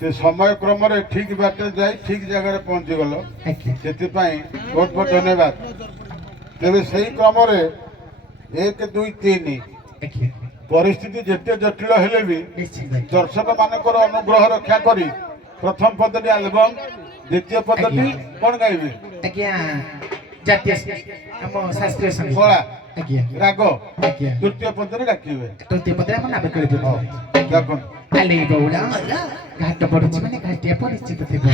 से समय क्रम ठीक बाटे जाए ठीक जगह पहुँचीगल से बहुत बहुत धन्यवाद। तेरे से क्रम 1 2 3 परिस्थिति जिते जटिल हेले भी दर्शक मानकर अनुग्रह रक्षा करी प्रथम पदटी एल्बम द्वितीय पदटी कौन गाइबे आज्ञा जातीय हम शास्त्रीय संगीत कला आज्ञा राग आज्ञा तृतीय पदटी डाकिबे तृतीय पदरे हम नाम करिबे देखो आले बौला घाट पड़ुछि माने घाटिया परिचित थिबो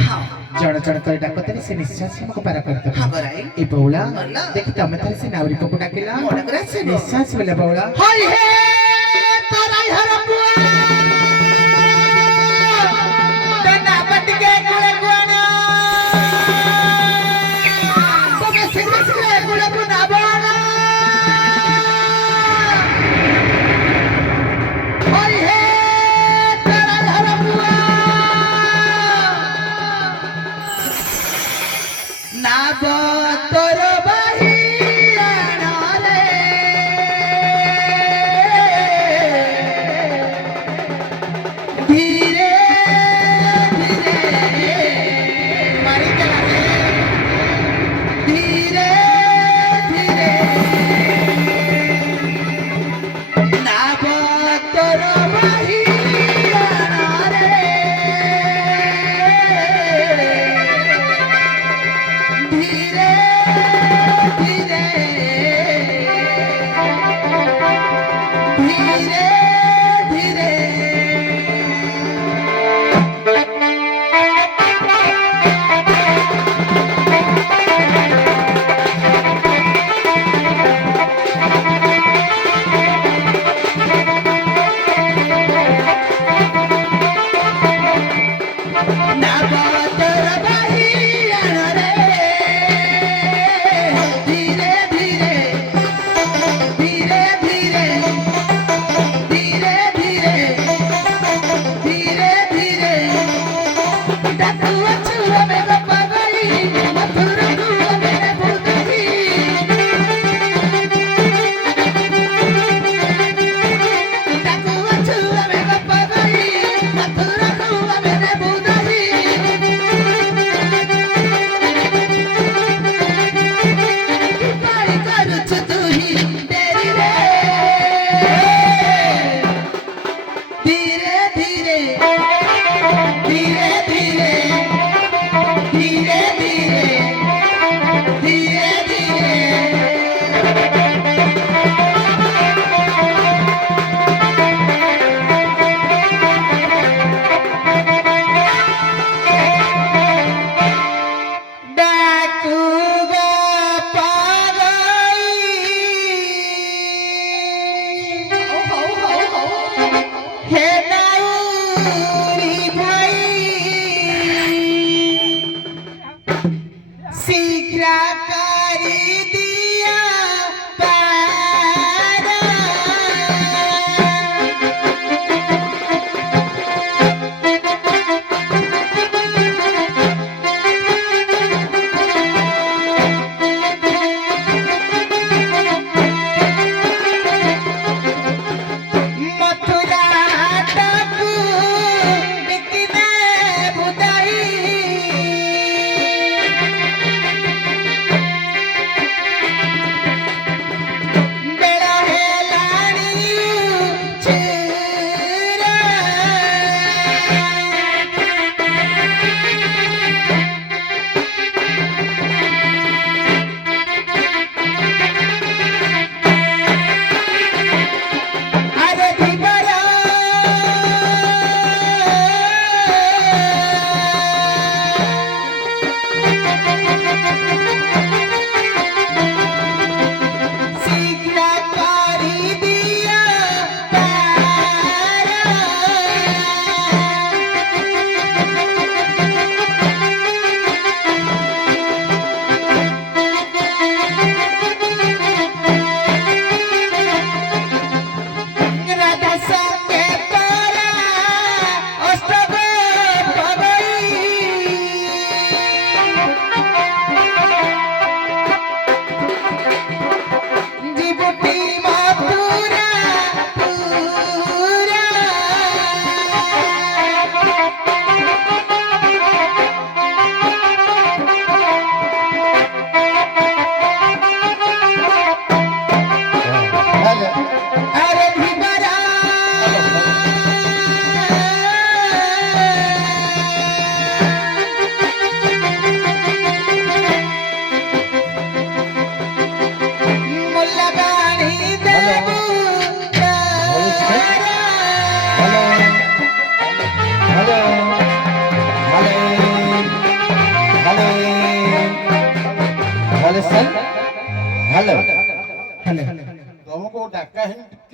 जण जण कर डाकतरी से निश्वास हमको पार करते हां बराई ए बौला देखि तमे थारे से नावरी को डाकिला निश्वास बेले बौला हाय हे तराई हरपुआ तेना बटके गुळे गुणा तमे सिगरे गुळे गुणा बना हाय हे तराई हरपुआ ना बतर बाही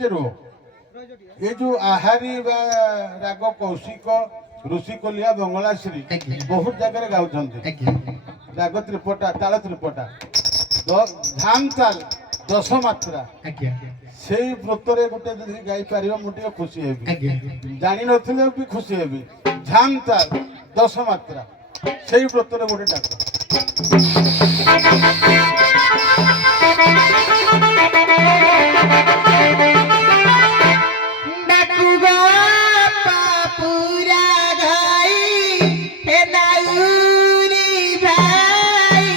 ଟିକେ ରୁହ ଏ ଯୋଉ ଆହାରି ବା ରାଗ କୌଶିକ ଋଷିକଲିଆ ବଙ୍ଗଳାଶ୍ରୀ ଆଜ୍ଞା। ବହୁତ ଜାଗାରେ ଗାଉଛନ୍ତି ଆଜ୍ଞା ରାଗ ତ୍ରିପଟା ତାଳ ତ୍ରିପଟା ଧାମ ଚାଲ 10 ମାତ୍ରା ଆଜ୍ଞା ସେଇ ବ୍ରତରେ ଗୋଟେ ଯଦି ଗାଇପାରିବ ମୁଁ ଟିକେ ଖୁସି ହେବି ଆଜ୍ଞା ଜାଣିନଥିଲେ ବି ଖୁସି ହେବି ଝାମ ଚାଲ 10 ମାତ୍ରା ସେଇ ବ୍ରତରେ ଗୋଟେ ଡାକ ଡାକୁଗା ପାପୁରା ଗାଇ ହେ ନାଉରି ଭାଇ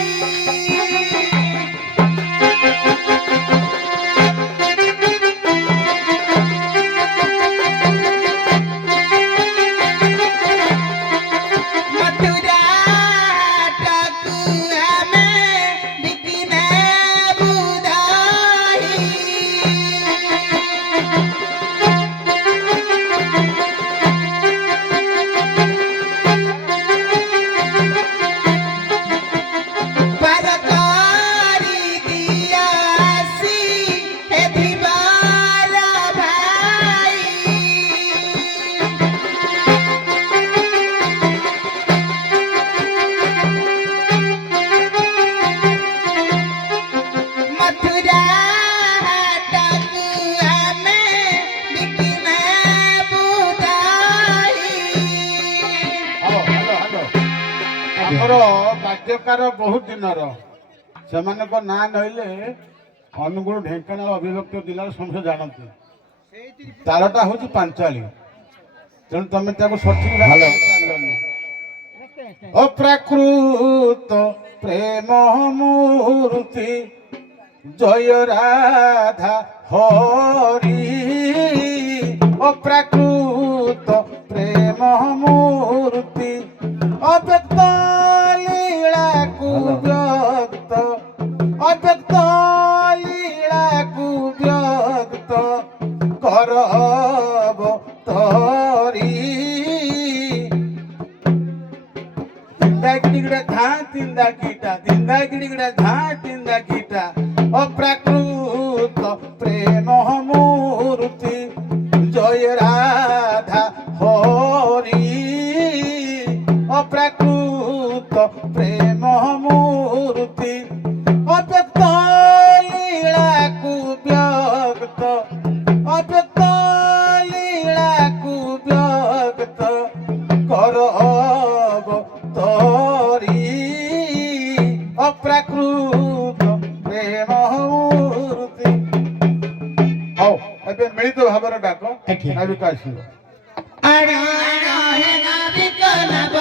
ମଥୁରା ହାଟକୁ ଆମେ ବିକିନା ବୁଧାଇ परकारी दियासी हे दीवारा भाई मथुरा हाटକୁ ଆମେ ବିକିନା ବୁଧାଇ ହ୍ୟାଲୋ ଆମର ବାଦ୍ୟକାର ବହୁତ ଦିନର ସେମାନଙ୍କ ନାଁ ନଇଲେ ଅନୁଗୁଳ ଢେଙ୍କାନାଳ ଅବିଭକ୍ତ ଜିଲ୍ଲାର ସମସ୍ତେ ଜାଣନ୍ତି ତାଳଟା ହଉଛି ପାଞ୍ଚାଳି ତେଣୁ ତମେ ତାକୁ ସଠିକ ଭାବେ ଜାଣିଲନି। ଅପ୍ରାକୃତ ପ୍ରେମ ମୂର୍ତ୍ତି ଜୟ ରାଧା ହରି ଅପ୍ରାକୃତ ପ୍ରେମ ମୂର୍ତ୍ତି অব্যক্ত লীলাকু ব্যক্ত অব্যক্ত লীলাকু ব্যক্ত করব তরি তিন্দা গিড়িগড়া ধা তিন্দা গিটা অপ্রাকৃত প্রেম মূর্তি জয় রাধা হরি অপ্রাকৃত প্রেম মূর্তি অব্যক্ত লীলাকু ব্যক্ত অব্যক্ত লীলাকু ব্যক্ত করব তরি অপ্রাকৃত প্রেম মূর্তি ହଉ ଏବେ ମିଳିତ ଭାବରେ ଡାକ ଆଜ୍ଞା। ନାବିକ ଆସିବ ଆଣ ଆଣ ହେ ନାବିକ ନବ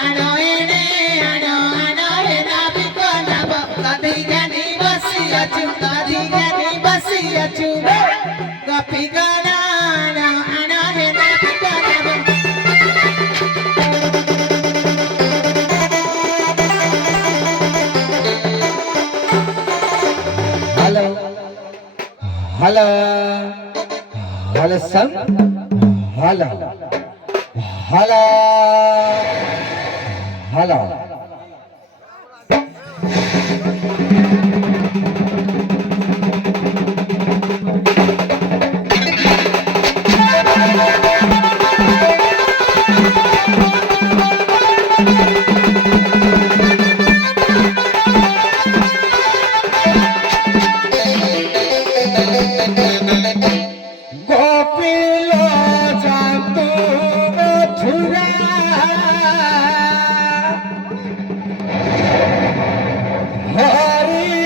ଆଣ ଏଣେ ଆଣ ଆଣ ହେ ନାବିକ ନବ କଦି ଗାନି ବସି ଅଛୁ ଗପି ଗାନ ଆଣ ଆଣ ହେ ନାବିକ ନବ hello hello hello sir hello hello hello गोपिलो जातु मथुरा हरि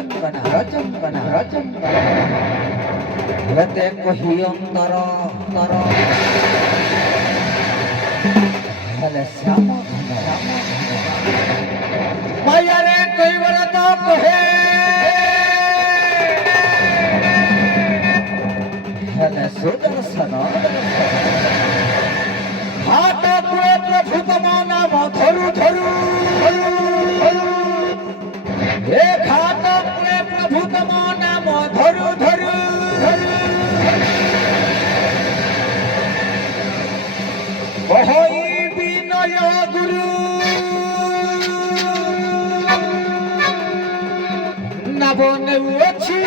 ରଜଙ୍ଗନା ରଜଙ୍ଗନା ରଜଙ୍ଗନା ରତେ କହି ଅନ୍ତର ତର ହେଲେ ଶ୍ୟାମ ଘନ ମାୟାରେ କହିବର ତ କହେ ହେଲେ ସୁଦର୍ଶନ ହାତ କୁଳେ ପ୍ରଭୁ ତମ ନାମ ଧରୁ ଧରୁ ଏ ଘାଟ କୁଳେ ପ୍ରଭୁ ତମ ନାମ ଧରୁ ଧରୁ କହଇ ବିନୟ ଗୁରୁ ନବ ନେଉଅଛି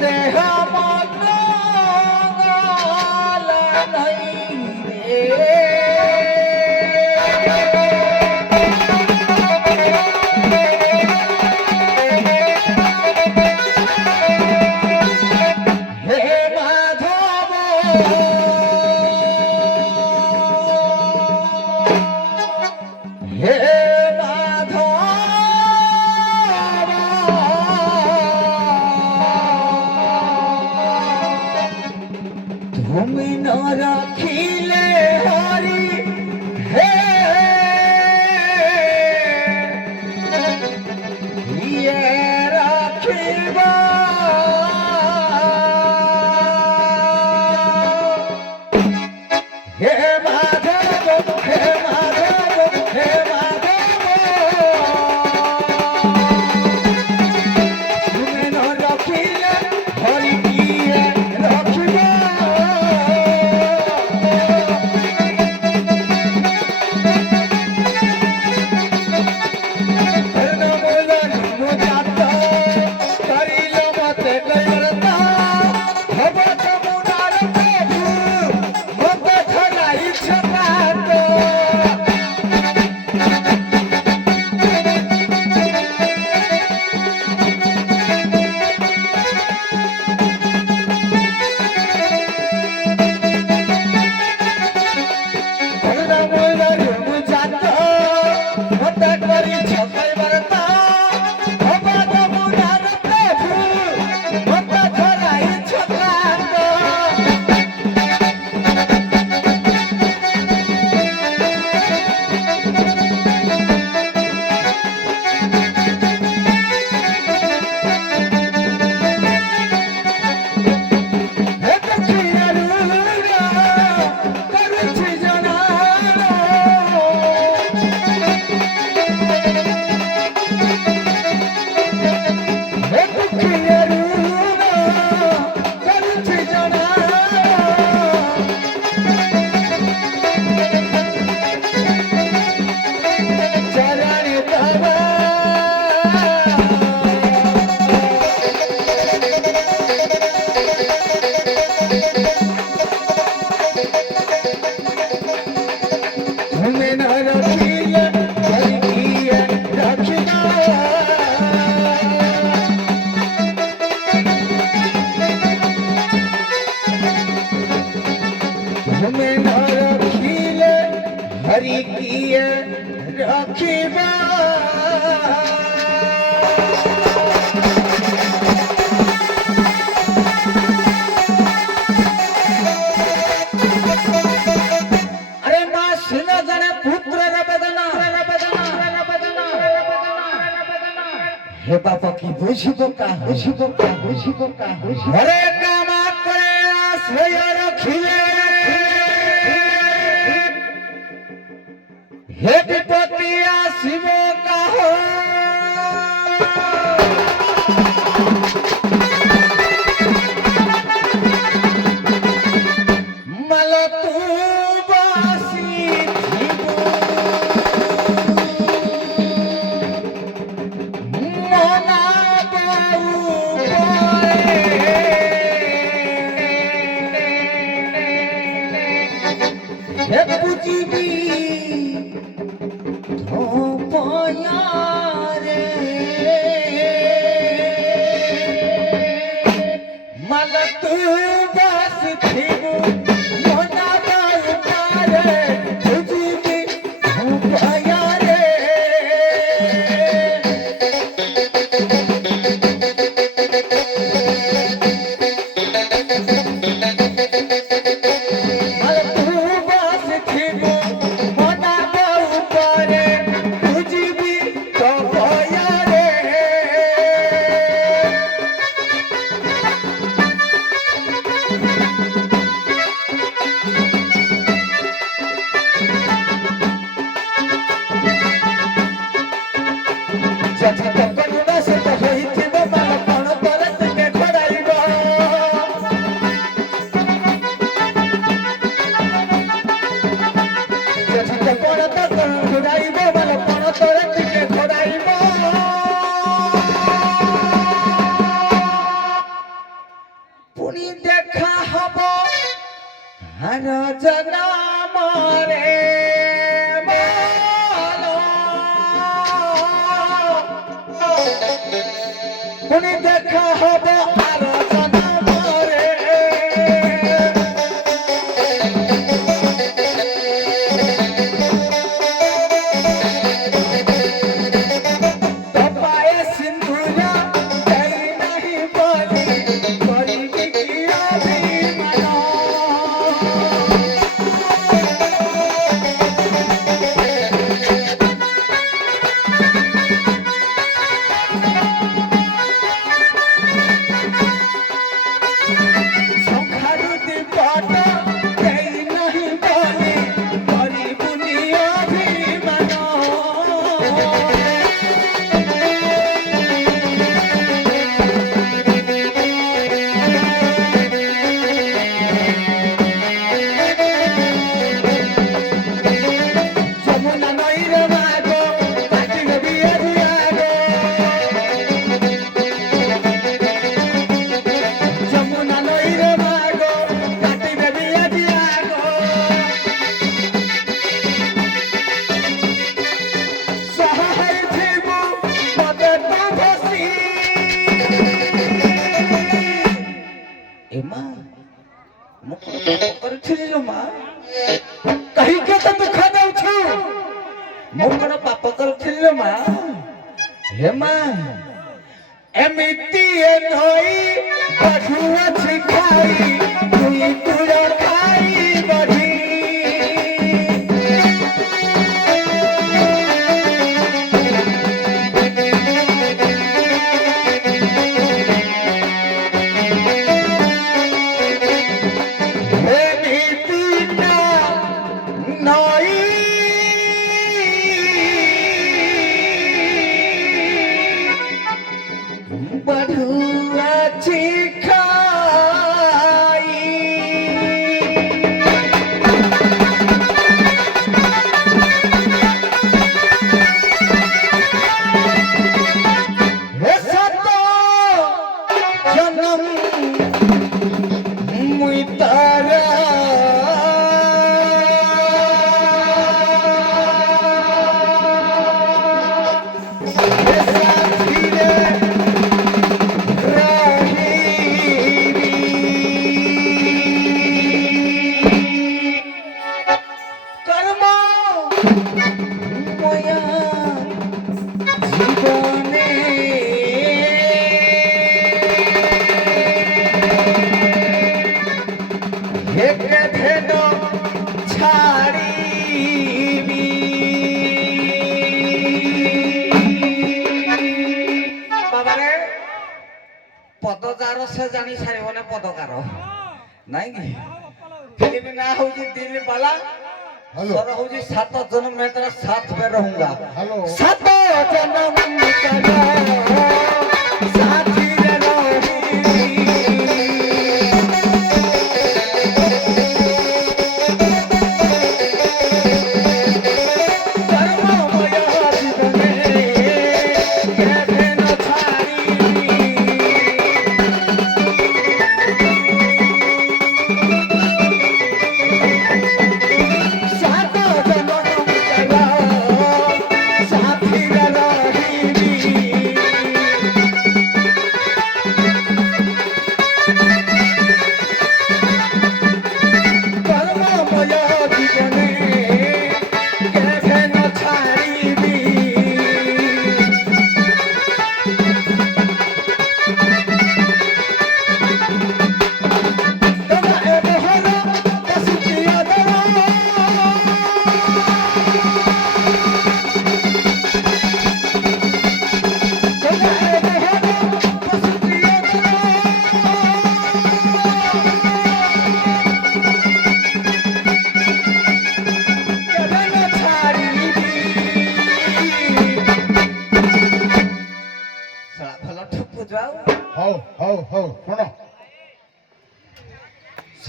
देह मन गाला नहीं रे ভূমি ন রাখিলে হরি হে ইয়ে রাখিবা হে মাধব হে মাধব হে মাধব ভূমি ন রাখিলে হরি ইয়ে রাখিবা हरि किए रखिबा अरे मां सुन जने पुत्र वेदना हे बाबा की बुझिबो का हरे कामा करे आश्रय रखिले हे विपत्ति आसिब कहो मल तू बासी मना हे बुझिबी देखा हब जना मारे पुनी देखा हब जना मारे तपाए सिंधुरा नहीं बनी बड़ी किया भी मना ଏ ମା ମୁଁ କଣ ପାପ କରିଥିଲି ଲୋ ମା କାହିଁକି ଏତେ ଦୁଃଖ ଦେଉଛୁ ମୁଁ କଣ ପାପ କରିଥିଲି ଲୋ ମା ହେ ମା ଏମିତି ଏ ନଈ ବଢୁଅଛି ଖାଇ ତୁଇ ତୁର ଖାଇ ବଢି पदकार से जानी सारे पदकार नहीं कि फिल्म ना हो जी दिल वाला सर हो जी 7 जन्म में तेरा साथ में रहूंगा 7 जन्म तेरा साथी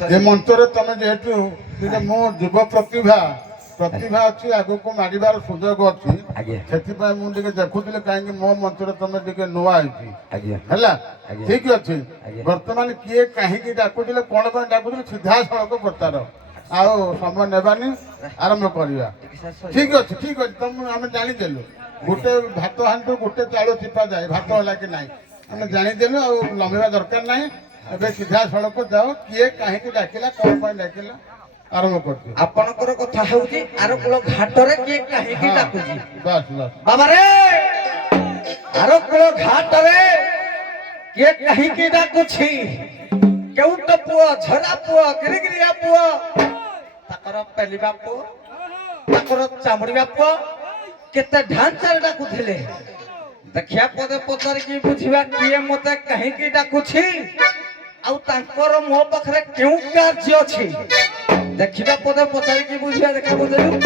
ये मंत्र तुम जेहेतु मो जीव प्रतिभा प्रतिभा अच्छी आग को मारिबार सुजोग अच्छी से मुझे देखुली कहीं मो मंत्र तुम नुआ ठीक अच्छे बर्तमान किए कहीं डाकुले कौन डाकुले सीधा सड़क प्रचार आउ समय नेबानी आरंभ करवा ठीक अच्छे तुम आम जादेलु गोटे भात हांडू गोटे चाउल चिपा जाए भात है कि ना आम जादेलु आ लंबा दरकार ना ଏବେ ସିଧା ସଡ଼କ ଯାଅ କିଏ କାହିଁକି ଡାକିଲା କଣ ଡାକିଲା ଆରମ୍ଭ କରୁଛି ଆପଣଙ୍କର କଥା ହେଉଛି ଆରକୁଳ ଘାଟରେ କିଏ କାହିଁକି ଡାକୁଛି ବାସ୍ ବାସ୍ ବାବା ରେ ଆରକୁଳ ଘାଟରେ କିଏ କାହିଁକି ଡାକୁଛି କେଉଟ ପୁଅ ଝରା ପୁଅ ଗିରିଗିରିଆ ପୁଅ ତାଙ୍କର ପେଲିବା ପୁଅ ତାଙ୍କର ଚାମଡ଼ିବା ପୁଅ କେତେ ଢାଞ୍ଚାରେ ଡାକୁଥିଲେ ଦେଖିବା ପଦେ ପଚାରିକି ବୁଝିବା କିଏ ମତେ କାହିଁକି ଡାକୁଛି ଆଉ ତାଙ୍କର ମୋ ପାଖରେ କେଉଁ କାର୍ଯ୍ୟ ଅଛି ଦେଖିବା ପଦେ ପଚାରିକି ବୁଝିବା ଦେଖା ବୁଝେଇଲୁ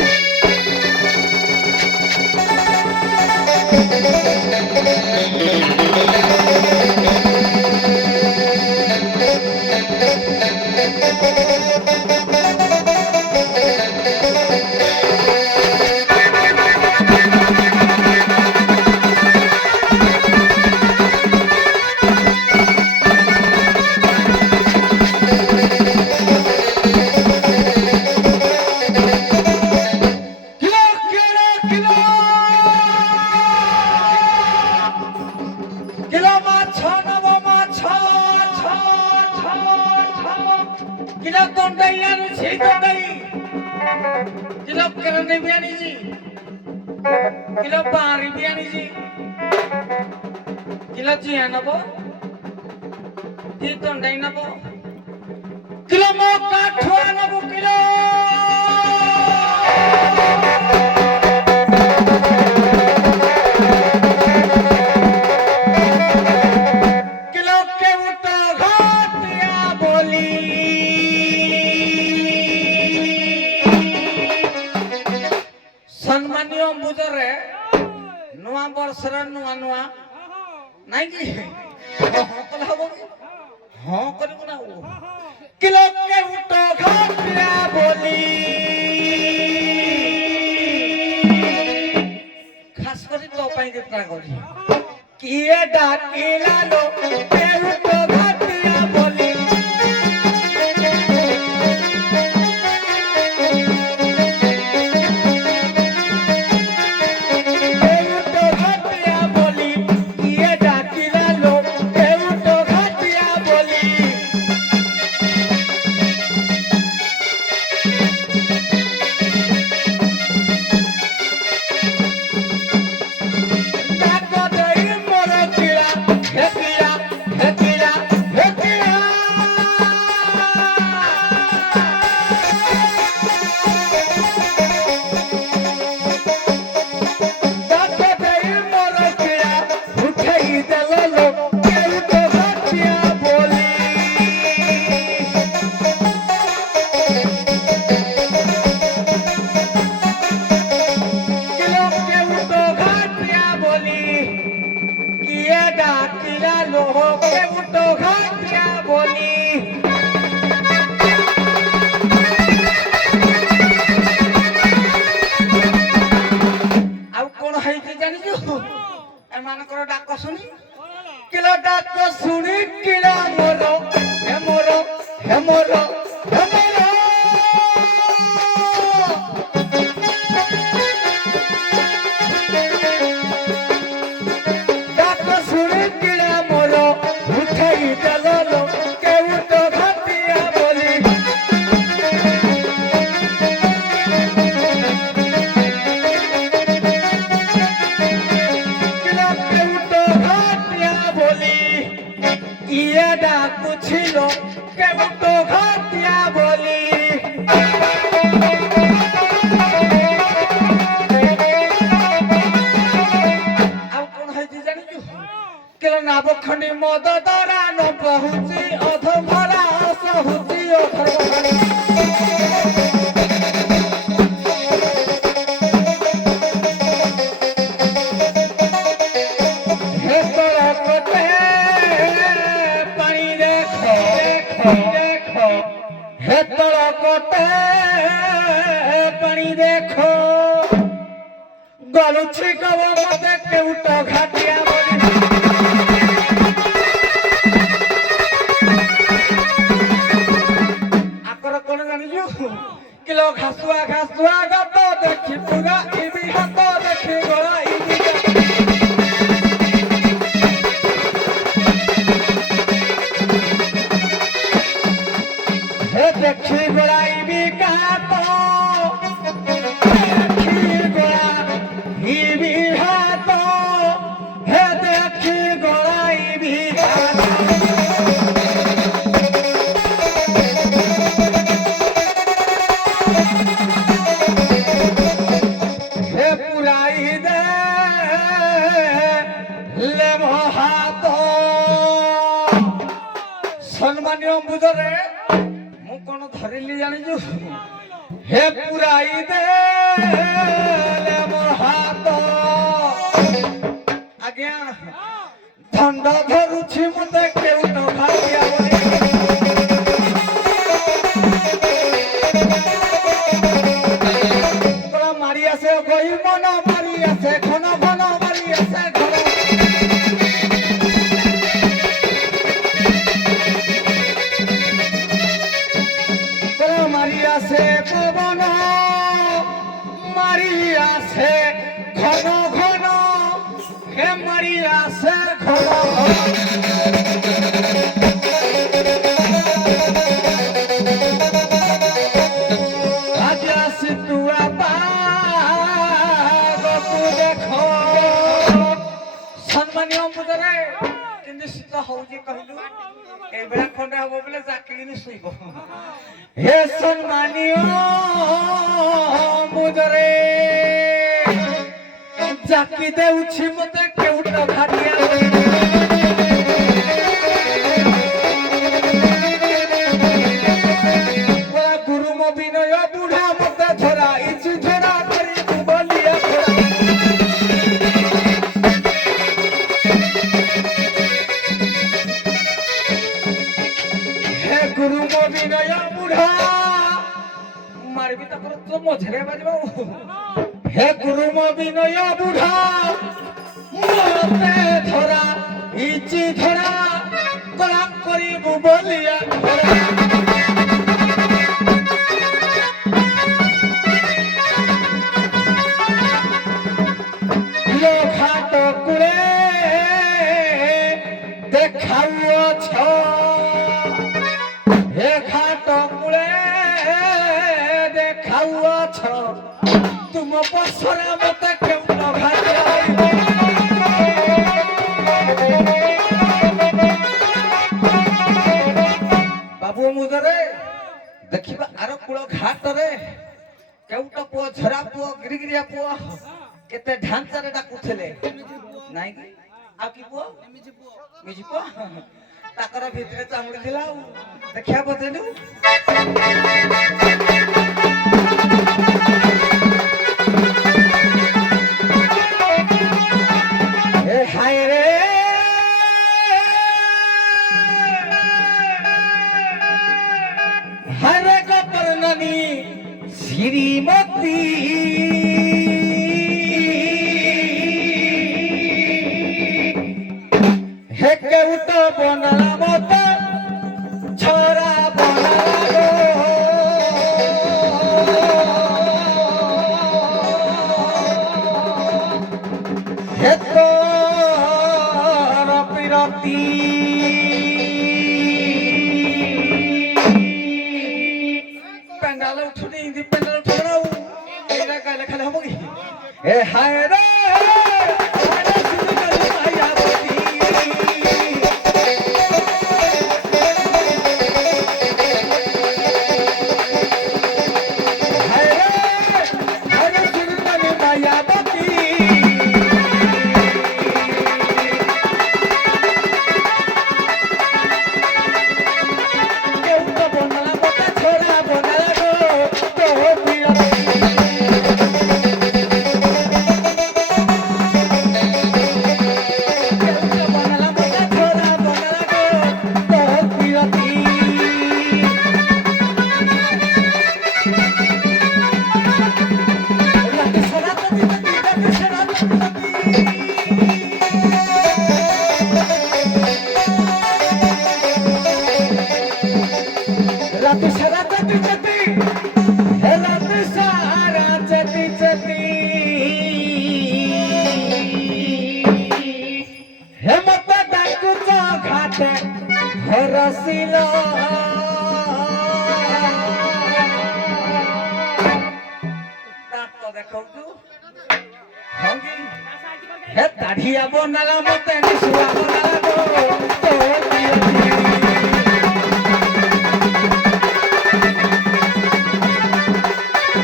কিলো তন্ডাই আনুছি তন্ডাই কিলো কেরানি বি আনিছি কিলো পাহাড়ি বি আনিছি কিলো জিয়া নব দি তন্ডাই নব কিলো মো কাঠুয়া নব কিলো কিলো কেউট ঘাটিয়া বলি সম্মানীয় বুজরে নয়া বর্ষর নয়া নয়া নাই কি কলা হব হ্যাঁ করিব না কিলো কেউট ঘাটিয়া বলি খাস করে তো পাই গীতটা করি কিয়ে ডাকিলা লো কেউট ঘাটিয়া বলি কেউট ঘাটিয়া বলি কিয়ে ডাকিলা লো কেউট ঘাটিয়া বলি ডাক দেই মোর কিলা হে কিলা হে কিলা হে কিলা ডাক দেই মোর কিলা উঠাই দেল লো কেউট ঘাটিয়া বলি কিলো কেউট ঘাটিয়া বলি কিয়ে ডাকিলা লো কেউট ঘাটিয়া বলি ଆଉ କଣ ହେଇଛି ଜାଣିଛୁ ଏମାନଙ୍କର ଡାକ ଶୁଣି କିଲୋ ଡାକ ଶୁଣି କିଲୋ ମୋର ହେ ମୋର ହେ ମୋର ହେ ମୋର ডাক শুনি কিলা মোর উঠাই দেল লো কেউট ঘাটিয়া বলি কিলা কেউট ঘাটিয়া বলি ইয়ে ডাকুছিল কেউট ঘাটিয়া বলি ଆଉ କଣ ହେଇଛି ଜାଣିଛୁ କିଲୋ ନାବଖଣ୍ଡି ମଦ ଦରା ନ ବହୁଛି ଅଧ ଭରା ସହୁଛି ହେ ତୋର କୋଟେ ପାଣି ଦେଖ ଦେଖ ହେ ତୋର କୋଟେ ପାଣି ଦେଖ গলুছি কব মতে কেউট ঘাটিয়া বলি আকর কোন জানিছু কিলো ঘাসুয়া ঘাসুয়া গত দেখি পুরা ইবি হাত দেখি গলা ইবি হে দেখি গলা ইবি কাত দেখি গলা ইবি হাত হে দেখি গলা ইবি হাত হে পুরাই দে লে মহাত সম্মানীয় বুঝরে মু কোন ধরিলি জানিছু হে পুরাই দে লে মহাত আজ্ঞা ଥଣ୍ଡା ଧରୁଛି ମତେ କେଉଟ ଘାଟିଆ ବଲି তোরা মারি আসে গই মন মারি আসে ঘন ঘন মারি আসে ঘন তোরা মারি আসে পবন মারি আসে ঘন ঘন হে মারি আসে ঘন ঘন ହବ ବୋଲେ ଜାକିକିନି ଶୋଇବ ହେ ସମ୍ମାନୀୟ ମୁଜରେ ଜାକି ଦେଉଛି ମତେ କେଉଟ ଘାଟିଆ ଗୁରୁମ ବିନୟ ବୁଢା ମତେ ଧରା ଇଚି ଧରା କରି ବଲିଆ ଧରା हे गुरुम विनय बुढ़ा मारबी तकर तो मझरे बाजबो हे गुरुम विनय बुढ़ा मते धरा इची धरा कला करिबु बलिया धरा लो घाट कुळे देखाउओ छ हे घाट कूले देखाउछ तुम पसरा मत केउट घाट बाबू मुदरे देखिबा आर कूल घाट रे केउट पुओ झरा पुओ गिरिगिरिया पुओ केते ढांचारे डाकुथले नाइ कि आ कि पुओ मिजी पुओ ताकर भितरे चामुड़ी थिला देखिया बतेलु ए हाय रे हरे कपर्णनी श्रीमती हे केउट बनला मत छोरा बनला हे तोर पिरती पेंडाल उठुनी इंदी पेंडाल उठराउ एरा काले खाले हबो की ए हाय रे दाढ़िया बनाला मते निसुआ बनाला गो तो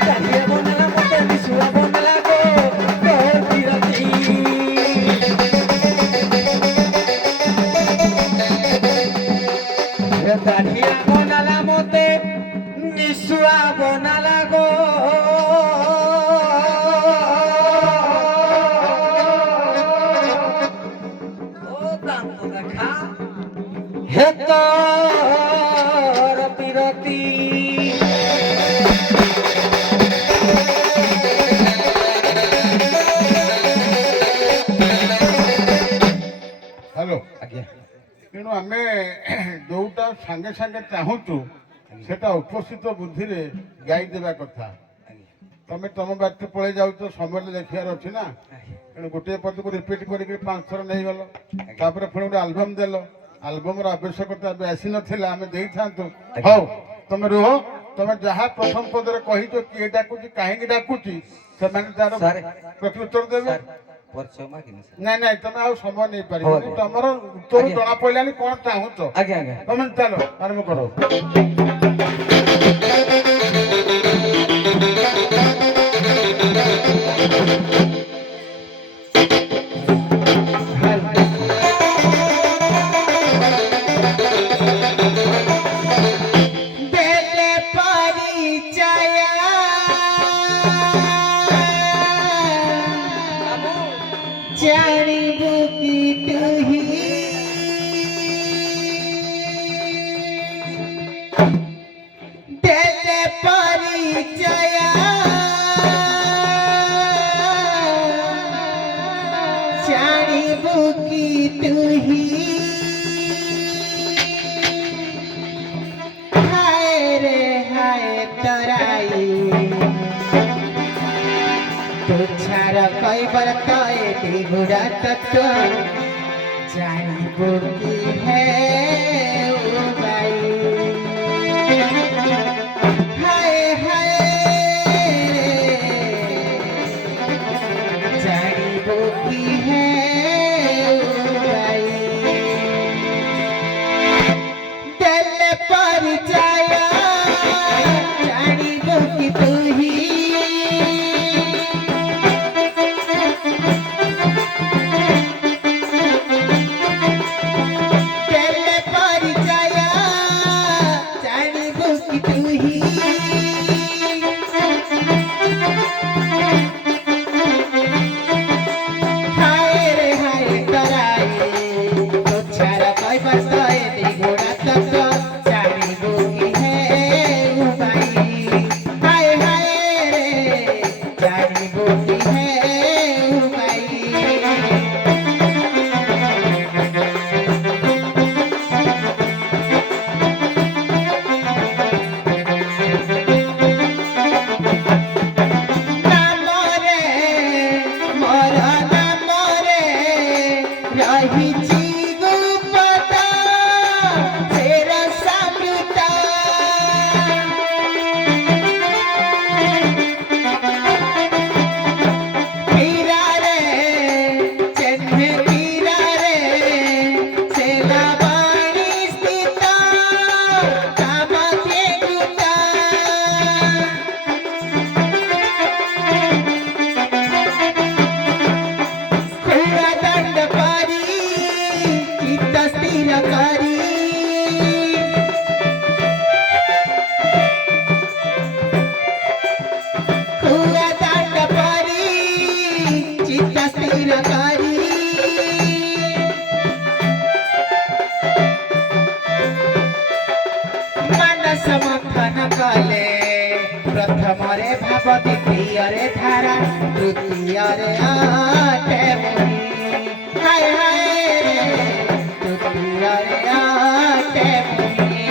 दाढ़िया बनाला मते निसुआ बनाला गो तो बिरती हे दाढ़िया बनाला मते निसुआ बनाला गो हे तोर पिरती हेलो आज्ञा तेणु आम जोटा सांगे सांगे चाहूँ सेटा उपस्थित बुद्धि गाई देवा कथा तमें तुम बाटे पलि जाऊ समय देखार अच्छी ना तेणु गोटे पद को रिपीट करके 5 थर नहीं गल तापर पुणी गोटे आलबम देल आलबम आवश्यकता आसी ना आम दे था हौ तुम रुह ତମେ ଯାହା ପ୍ରଥମ ପଦରେ କହିଛ କିଏ ଡାକୁଛି କାହିଁକି ଡାକୁଛି ସେମାନେ ତାର ସାର୍। ପ୍ରତ୍ୟୁତ୍ତର ଦେବେ। ପରିଚୟ ମାଗିନି ସାର୍। ନାଇଁ ନାଇଁ ତମେ ଆଉ ସମୟ ନେଇପାରିବନି ହଉ। ତମର ଉତ୍ତର ଆଜ୍ଞା। ଜଣା ପଡ଼ିଲାନି କଣ ଚାହୁଁଛ ଆଜ୍ଞା ଆଜ୍ଞା। ତମେ ଚାଲ ଆରମ୍ଭ କର। ଦେଲେ ପରିଚୟ ଜାଣିବୁ କି ତୁହି ଦେଲେ ପରିଚୟ ଜାଣିବୁ କି ତୁହି হায় রে হায় তরাই তুছার কইবার তয়ে দিগুড়া তত্ত্ব জানিব কি হে উবাই হায় হায় জানিব কি হে উবাই দেলে পরিচয় জানিব কি তুহি দেলে পরিচয় জানিব কি তুহি হায় রে হায় তরাই তুছার কইবার তয়ে দিগুড়া তত্ত্ব জানিব কি হে উবাই হায় হায় রে জানিব কি হে উবাই নামরে মর নামরে রহিছি গুপ্ত ফের সমৃত তীরারে চেন্নে তীরারে সেনাবাহিনী স্থিত কামতে গুতা খুড়া দণ্ড পারি চিত্ত স্থির করি খুড়া দণ্ড পারি চিত্ত স্থির করি ମାନସ ମନ୍ଥନ କଲେ ପ୍ରଥମରେ ଭାବ ଦ୍ୱିତୀୟରେ ଧାରା ତୃତୀୟରେ ଅଟେ ମୁନି ହାୟ ହାୟ ରେ ତୃତୀୟରେ ଅଟେ ମୁନି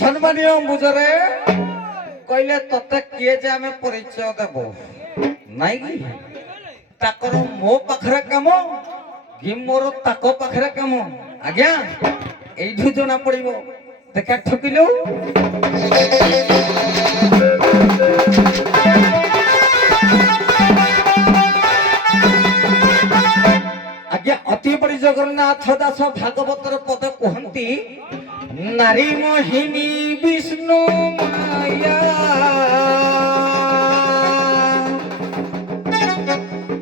সম্মানীয় মুজরে কইলে তোতে কিয়ে যে আমি পরিচয় দেব নাই কি তাকর মো পাখরে কাম কি মোর তাক পাখরে কাম আজ্ঞা এইঠু জনা পড়িব দেখা ঠকিলেও আজ্ঞা অতি বড়ি জগন্নাথ দাস ভাগবতর পদ কুহନ୍ତି নারী মোহিনী বিষ্ণু মায়া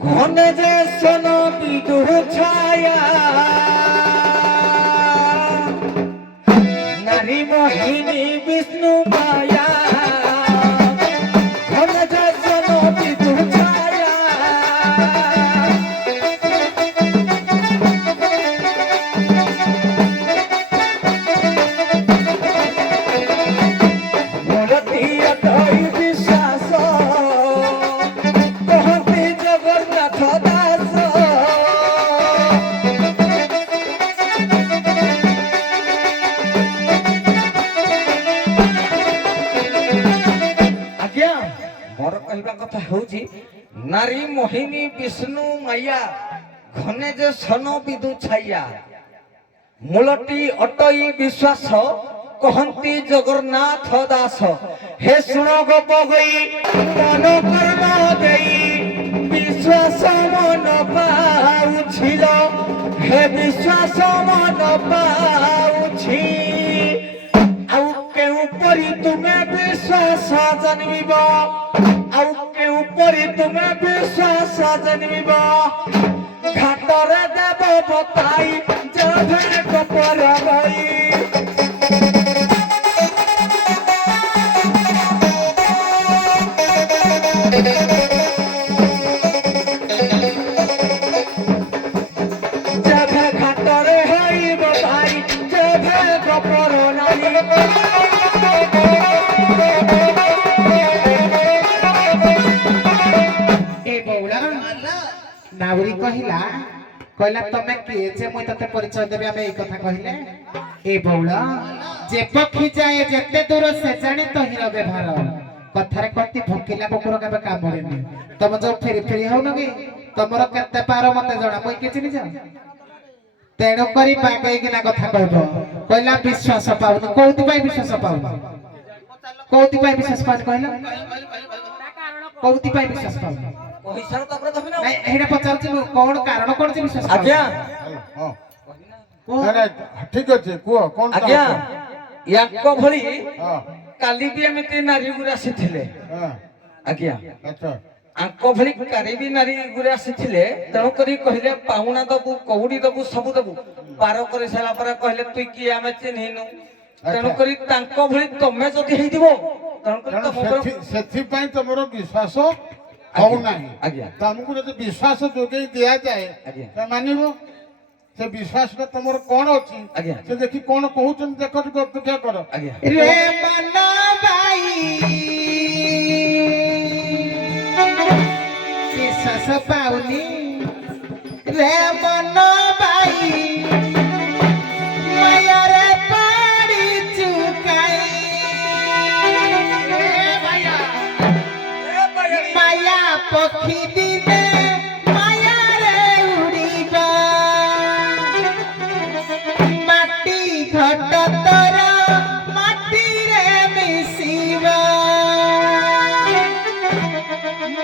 ঘনে যে সন বিদুর ছায়া নারী মোহিনী বিষ্ণু মায়া ঘনে যে সন বিদুর ছায়া বিশ্বাস কহନ୍ତି জগন্নাথ କଥା ହେଉଛି ନାରୀ ମୋହିନୀ ବିଷ୍ଣୁ ମାୟା ଘନେ ଯେ ସନ ବିଦୁ ଛାୟା ମୂଳଟି ଅଟଇ ବିଶ୍ୱାସ କହନ୍ତି ଜଗନ୍ନାଥ ଦାସ ହେ ଶୁଣ ଗୋପ ହୋଇ ମନ କର୍ମ ଦେଇ ବିଶ୍ୱାସ ମନ ପାଉଛିଲ ହେ ବିଶ୍ୱାସ ମନ ପାଉଛି ଆଉ କେଉଁ ପରି ତୁମେ ବିଶ୍ୱାସ ଜନ୍ମିବ ଆଉ କେଉଁ ପରି ତୁମେ ବିଶ୍ୱାସ ଜନ୍ମିବ ଘାଟରେ ଦେବ ବତାଇ ଯେଭେ କପର ଗଇ ଯେଭେ ଘାଟରେ ହଇବ ଭାଇ ଯେଭେ କପର ନାଇ ए बौला नावरी कहिला कहला तमे किए जे मुई तते परिचय देबे आमे ए कथा कहिले ए बौला जे पक्षी जाए जते दूर से जाने तो हिरो व्यवहार कथारे कति भकिला कुकुर केबे कामरेनी तम जो फेरी फेरी हो नगे तमरो केते पारो मते जणा मुई के चिनि जा तेणु करी बागै किना कथा कहबो कहला विश्वास पाउन कोउति पाई विश्वास पाउन कोउति पाई विश्वास पाउन कहला कोउति पाई विश्वास पाउन କହିସାର ତାପରେ ତମେ ନା ନାଇଁ ଏଇଟା ପଚାରୁଛି ମୁଁ କଣ କାରଣ କଣ ଯେ ବିଶ୍ୱାସ ପାଉନି? ଆଜ୍ଞା ହଁ କୁହ। ଠିକ ଅଛି କୁହ କଣ ଆଜ୍ଞା ୟାଙ୍କ ଭଳି ହଁ କାଲି ବି ଏମିତି ନାରୀ ଗୁରେ ଆସିଥିଲେ ହଁ ଆଜ୍ଞା ଆଚ୍ଛା ଆଙ୍କ ଭଳି କାଲି ବି ନାରୀ ଗୁରେ ଆସିଥିଲେ ତେଣୁ କରି କହିଲେ ପାହୁଣା ଦବୁ କଉଡି ଦବୁ ସବୁ ଦବୁ ପାର କରି ସାରିଲା ପରେ କହିଲେ ତୁଇ କିଏ ଆମେ ଚିହ୍ନିନୁ ତେଣୁ କରି ତାଙ୍କ ଭଳି ତମେ ଯଦି ହେଇଥିବ ତେଣୁ କରି ତମର ସେଥିପାଇଁ ତମର ବିଶ୍ୱାସ ହଉନାହିଁ ଆଜ୍ଞା ତମକୁ ଯଦି ବିଶ୍ୱାସ ଯୋଗେଇ ଦିଆଯାଏ ଆଜ୍ଞା ମାନିବ ସେ ବିଶ୍ୱାସଟା ତମର କଣ ଅଛି ଆଜ୍ଞା ସେ ଦେଖି କଣ କହୁଛନ୍ତି ଦେଖ ଟିକେ ଅପେକ୍ଷା କର ଆଜ୍ଞା ରେ ମନ ବାଇ ବିଶ୍ୱାସ ପାଉନି ରେ ମନ ବାଇ ମାୟାରେ ପଡ଼ି ଚୁକାଇ ମାୟା ପକ୍ଷୀ ଦିନେ ମାୟାରେ ଉଡ଼ିବା ମାଟି ଘଟ ତୋର ମାଟିରେ ମିଶିବା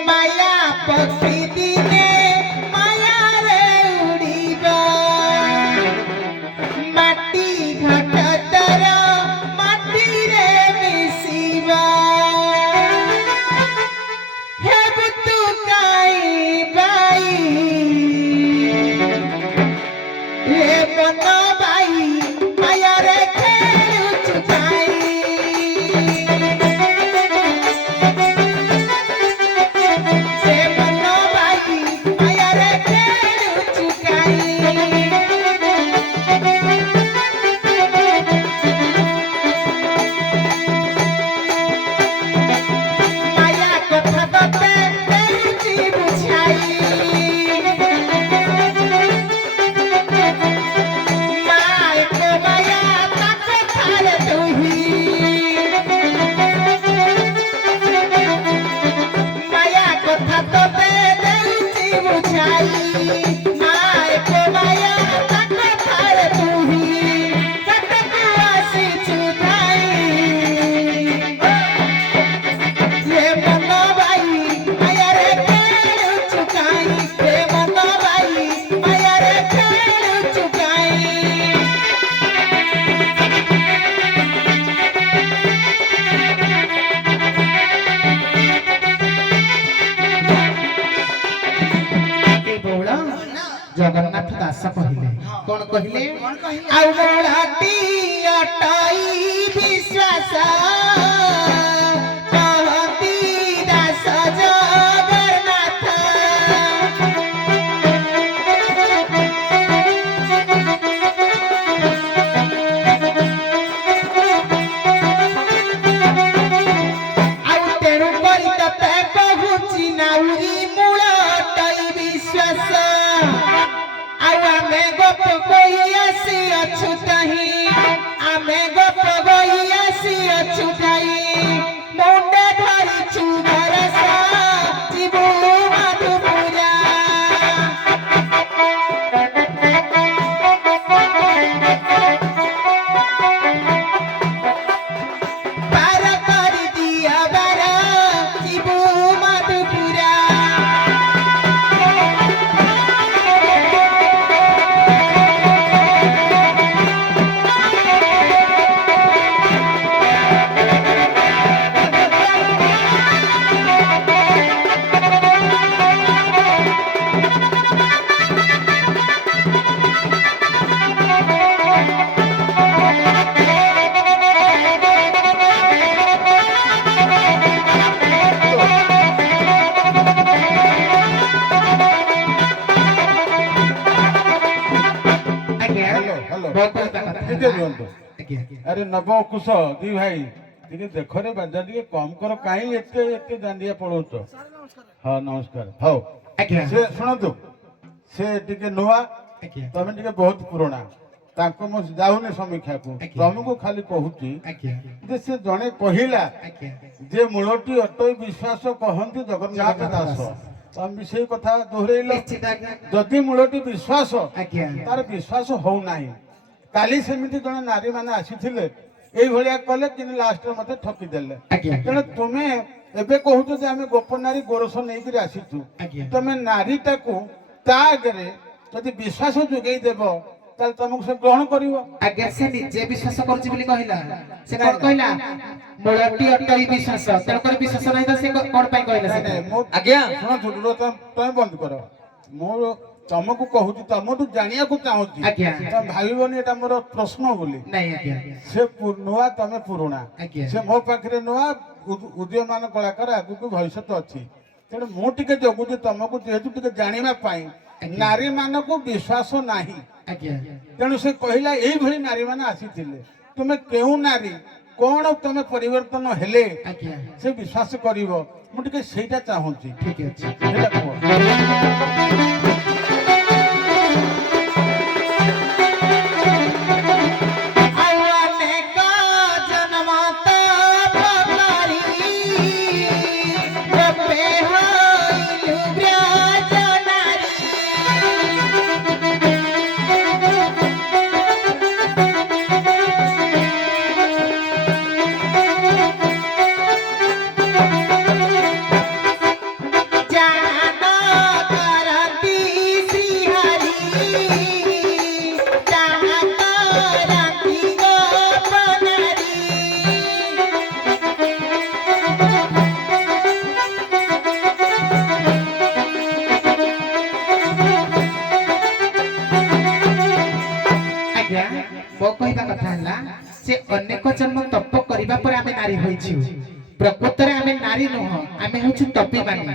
ମାୟା ପକ୍ଷୀ ଦିନେ ମାୟାରେ ଉଡ଼ିବା ମାଟି ଘଟ ତୋର ମାଟିରେ ମିଶିବା ହେବୁ ତୁ କାଇ ବାଇ ରେ ମନ ବାଇ ମାୟାରେ ଖେଳୁଛୁ କାଇ ରେ ମନ ବାଇ ମାୟାରେ ଖେଳୁଛୁ କାଇ ମାୟା କଥା ତତେ ଦେଉଛି ବୁଝାଇ ମାୟକ ମାୟା ତା କଥାରେ ତୁହି ମାୟା କଥା ତତେ ଦେଉଛି ବୁଝାଇ ମାୟକ ମାୟା ତା କଥାରେ ତୁହି କେତେକୁ ଆସିଛୁ ଧାଇ रे मन बाई माया रे खेलुछु काई रे मन बाई माया रे खेलुछु काई ए बोला जगन्नाथ दास कहिले कोन कहिले आउ मोळाटी अटाई विश्वास कहती दास जगन्नाथ आउ तेणु करी तते कहुची नाउरी मूळ अटाई विश्वास आउ आमे गप कहि आसी अछु ताही आमे गप कहि आसी अछु ताही मुंडे धरिछु भरसा ଟିକେ ରୁହନ୍ତୁ ଆଜ୍ଞା ଆରେ ନବ କୁଶ ଦି ଭାଇ ଟିକେ ଦେଖରେ ବାଜା ଟିକେ କମ କର କାହିଁ ଏତେ ଏତେ ଦାଣ୍ଡିଆ ପଳଉଛ ହଁ ନମସ୍କାର ହଉ ଆଜ୍ଞା ସେ ଶୁଣନ୍ତୁ ସେ ଟିକେ ନୂଆ ଆଜ୍ଞା ତମେ ଟିକେ ବହୁତ ପୁରୁଣା ତାଙ୍କୁ ମୁଁ ଯାଉନି ସମୀକ୍ଷାକୁ ଆଜ୍ଞା। ତମକୁ ଖାଲି କହୁଛି ଆଜ୍ଞା ଯେ ସେ ଜଣେ କହିଲା ଆଜ୍ଞା ଯେ ମୂଳଟି ଅଟଇ ବିଶ୍ୱାସ କହନ୍ତି ଜଗନ୍ନାଥ ଦାସ ତମେ ବି ସେଇ କଥା ଦୋହରେଇଲ ନିଶ୍ଚିତ ଆଜ୍ଞା ଯଦି ମୂଳଟି ବିଶ୍ୱାସ ଆଜ୍ଞା ତାର ବିଶ୍ୱାସ ହଉନାହିଁ କାଲି ସେମିତି ଜଣେ ନାରୀ ମାନେ ଆସିଥିଲେ ଏଇଭଳିଆ କଲେ କିନ୍ତୁ ଲାଷ୍ଟରେ ମତେ ଠକିଦେଲେ ଆଜ୍ଞା ତେଣୁ ତୁମେ ଏବେ କହୁଛ ଯେ ଆମେ ଗୋପ ନାରୀ ଗୋରସ ନେଇକିରି ଆସିଛୁ ଆଜ୍ଞା ତମେ ନାରୀଟାକୁ ତା ଆଗରେ ଯଦି ବିଶ୍ୱାସ ଯୋଗେଇ ଦେବ ତାହେଲେ ତମକୁ ସେ ଗ୍ରହଣ କରିବ ଆଜ୍ଞା ସେ ନିଜେ ବିଶ୍ୱାସ କରୁଛି ବୋଲି କହିଲା ସେ କଣ କହିଲା ମୂଳଟି ଅଟଇ ବିଶ୍ୱାସ ତେଣୁକରି ବିଶ୍ୱାସ ନାହିଁ ତ ସେ କଣ ପାଇଁ କହିଲା ନାଇଁ, ସେ ନାଇଁ, ମୁଁ ଆଜ୍ଞା ଶୁଣନ୍ତୁ ତମେ ବନ୍ଦ କର ମୁଁ ତମକୁ କହୁଛି ତମଠୁ ଜାଣିବାକୁ ଚାହୁଁଛି ଆଜ୍ଞା। ତମେ ଭାବିବନି ଏଟା ମୋର ପ୍ରଶ୍ନ ବୋଲି ନାଇଁ ଆଜ୍ଞା ସେ ନୂଆ ତମେ ପୁରୁଣା ଆଜ୍ଞା। ସେ ମୋ ପାଖରେ ନୂଆ ଉଦୀୟମାନ କଳାକାର ଆଗକୁ ଭବିଷ୍ୟତ ଅଛି ତେଣୁ ମୁଁ ଟିକେ ଜଗୁଛି ତମକୁ ଯେହେତୁ ଟିକେ ଜାଣିବା ପାଇଁ ଆଜ୍ଞା। ନାରୀ ମାନଙ୍କୁ ବିଶ୍ୱାସ ନାହିଁ ଆଜ୍ଞା ତେଣୁ ସେ କହିଲା ଏଇଭଳି ନାରୀ ମାନେ ଆସିଥିଲେ ତୁମେ କେଉଁ ନାରୀ କଣ ତମେ ପରିବର୍ତ୍ତନ ହେଲେ ଆଜ୍ଞା ସେ ବିଶ୍ୱାସ କରିବ ମୁଁ ଟିକେ ସେଇଟା ଚାହୁଁଛି ଠିକ ଅଛି ସେଇଟା କୁହ ଆଜ୍ଞା ମୋ କହିବା କଥା ହେଲା ସେ ଅନେକ ଜନ୍ମ ତପ କରିବା ପରେ ଆମେ ନାରୀ ହୋଇଛୁ ପ୍ରକୃତରେ ଆମେ ନାରୀ ନୁହଁ ଆମେ ହେଉଛୁ ତପୀ ମାନେ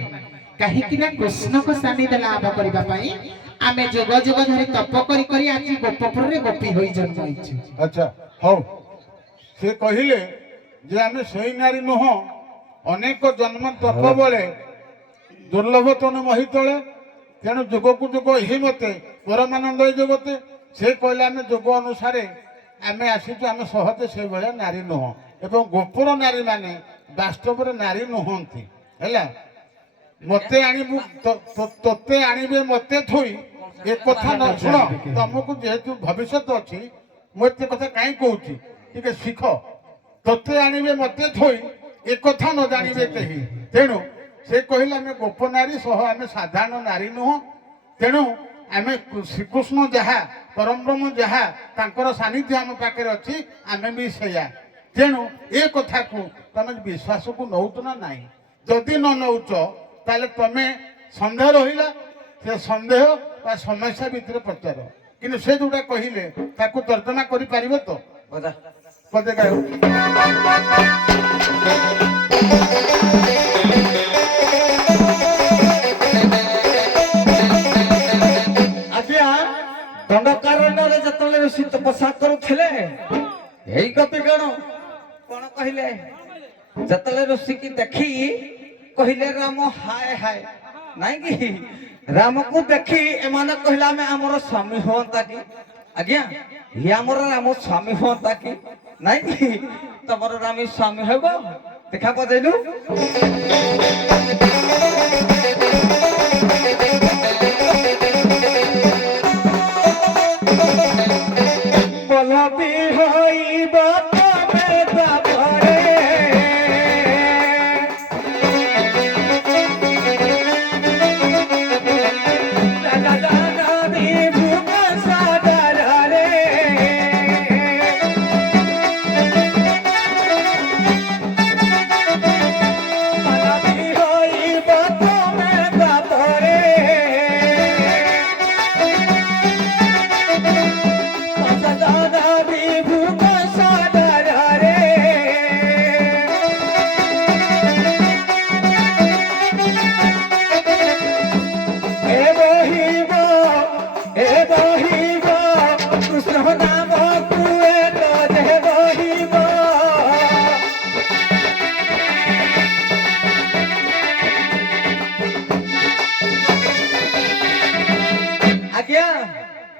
କାହିଁକି ନା କୃଷ୍ଣଙ୍କ ସାନ୍ନିଧ୍ୟ ଲାଭ କରିବା ପାଇଁ ଆମେ ଯୁଗ ଯୁଗ ଧରି ତପ କରି କରି ଆଜି ଗୋପପୁରରେ ଗୋପୀ ହୋଇ ଜନ୍ମ ହୋଇଛୁ ଆଚ୍ଛା ହଉ ସେ କହିଲେ ଯେ ଆମେ ସେଇ ନାରୀ ନୁହଁ ଅନେକ ଜନ୍ମ ତପ ବେଳେ ଦୁର୍ଲଭ ତନୁ ମହିତଳେ ତେଣୁ ଯୁଗକୁ ଯୁଗ ଏହି ମତେ ପରମାନନ୍ଦ ଜଗତେ ସେ କହିଲେ ଆମେ ଯୁଗ ଅନୁସାରେ ଆମେ ଆସିଛୁ ଆମେ ସହଜେ ସେଇଭଳିଆ ନାରୀ ନୁହଁ ଏବଂ ଗୋପୁର ନାରୀ ମାନେ ବାସ୍ତବରେ ନାରୀ ନୁହନ୍ତି ହେଲା ମତେ ଆଣିବୁ ତୋତେ ଆଣିବେ ମତେ ଥୋଇ ଏ କଥା ନ ଶୁଣ ତମକୁ ଯେହେତୁ ଭବିଷ୍ୟତ ଅଛି ମୁଁ ଏତେ କଥା କାହିଁ କହୁଛି ଟିକେ ଶିଖ ତୋତେ ଆଣିବେ ମତେ ଥୋଇ ଏ କଥା ନ ଜାଣିବେ କେହି ତେଣୁ ସେ କହିଲେ ଆମେ ଗୋପ ନାରୀ ସହ ଆମେ ସାଧାରଣ ନାରୀ ନୁହଁ ତେଣୁ ଆମେ ଶ୍ରୀକୃଷ୍ଣ ଯାହା ପରମବ୍ରହ୍ମ ଯାହା ତାଙ୍କର ସାନ୍ନିଧ୍ୟ ଆମ ପାଖରେ ଅଛି ଆମେ ବି ସେଇଆ ତେଣୁ ଏ କଥାକୁ ତମେ ବିଶ୍ୱାସକୁ ନଉଛ ନା ନାହିଁ ଯଦି ନ ନଉଛ ତାହେଲେ ତମେ ସନ୍ଦେହ ରହିଲା ସେ ସନ୍ଦେହ ବା ସମସ୍ୟା ଭିତରେ ପଚାର କିନ୍ତୁ ସେ ଯୋଉଟା କହିଲେ ତାକୁ ତର୍ଜମା କରିପାରିବ ତ ପଦେ ଗାୟ ଆଜ୍ଞା ଦଣ୍ଡକାରଣ୍ୟରେ ଯେତେବେଳେ ଋଷି ତପସ୍ୟା କରୁଥିଲେ ଏଇ ଗତି କଣ କଣ କହିଲେ ଯେତେବେଳେ ଋଷିକି ଦେଖି କହିଲେ ରାମ ହାୟ ହାୟ ନାଇଁ କି ରାମକୁ ଦେଖି ଏମାନେ କହିଲେ ଆମେ ଆମର ସ୍ୱାମୀ ହୁଅନ୍ତା କି ଆଜ୍ଞା ଇଏ ଆମର ରାମ ସ୍ୱାମୀ ହୁଅନ୍ତା କି ନାଇଁ କି ତମର ରାମୀ ସ୍ୱାମୀ ହେବ ଦେଖା ବଜେଇଲୁ বলবি হইব তবে তারপরে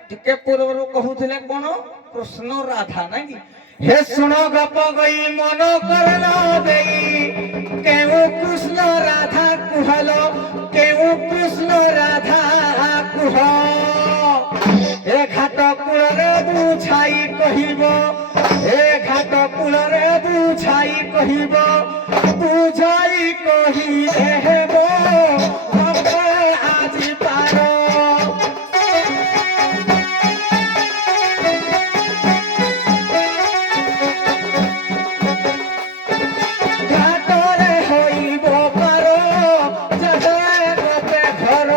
ଟିକେ ପୂର୍ବରୁ କହୁଥିଲେ କଣ କୃଷ୍ଣ ରାଧା ନାଇଁ କି हे सुनो गप गई मनो करलो देई केहू कृष्ण राधा कुहलो केहू कृष्ण राधा कुह ए घाट कूଳରେ बुझाई कहिब ए घाट कूଳରେ बुझाई कहिब बुझाई कहि हेब আজি পার ঘাটরে হইব পার যাবে গতে ঘর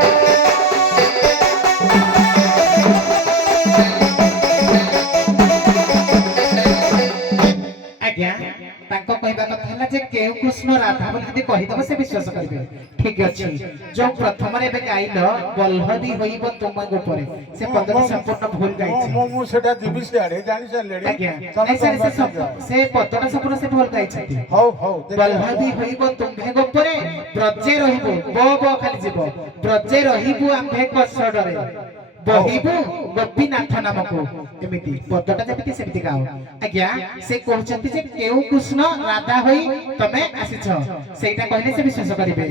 ଆଜ୍ଞା ତାଙ୍କ କହିବା କଥା ହେଲା ଯେ କେଉଁ କୃଷ୍ଣ ରାଧା ବୋଲି ଯଦି କହିଦବ ସେ ବିଶ୍ୱାସ କରିବେ ଠିକ ଅଛି ଯୋଉ ପ୍ରଥମରେ ଏବେ ଗାଇଲ ବଲ୍ଲଭୀ ହୋଇବ ତୁମ ଉପରେ ସେ ପଦଟି ସମ୍ପୂର୍ଣ୍ଣ ଭୁଲ ଗାଇଛି ମୁଁ ସେଟା ଯିବି ସିଆଡେ ଜାଣି ସାରିଲେଣି ଆଜ୍ଞା ନାଇଁ ସାର୍ ସେ ପଦଟା ସମ୍ପୂର୍ଣ୍ଣ ସେ ଭୁଲ ଗାଇଛନ୍ତି ହଉ ହଉ ବଲ୍ଲଭୀ ହୋଇବ ତୁମ୍ଭେ ଗୋପରେ ବ୍ରଜେ ରହିବୁ ବ ଖାଲି ଯିବ ବ୍ରଜେ ରହିବୁ ଆମ୍ଭେ କଷଡରେ ବହିବୁ ଗୋପୀନାଥ ନାମକୁ ଏମିତି ପଦଟା ଯେମିତି ସେମିତି ଗାଅ ଆଜ୍ଞା ସେ କହୁଛନ୍ତି ଯେ କେଉଁ କୃଷ୍ଣ ରାଧା ହୋଇ ତମେ ଆସିଛ ସେଇଟା କହିଲେ ସେ ବିଶ୍ୱାସ କରିବେ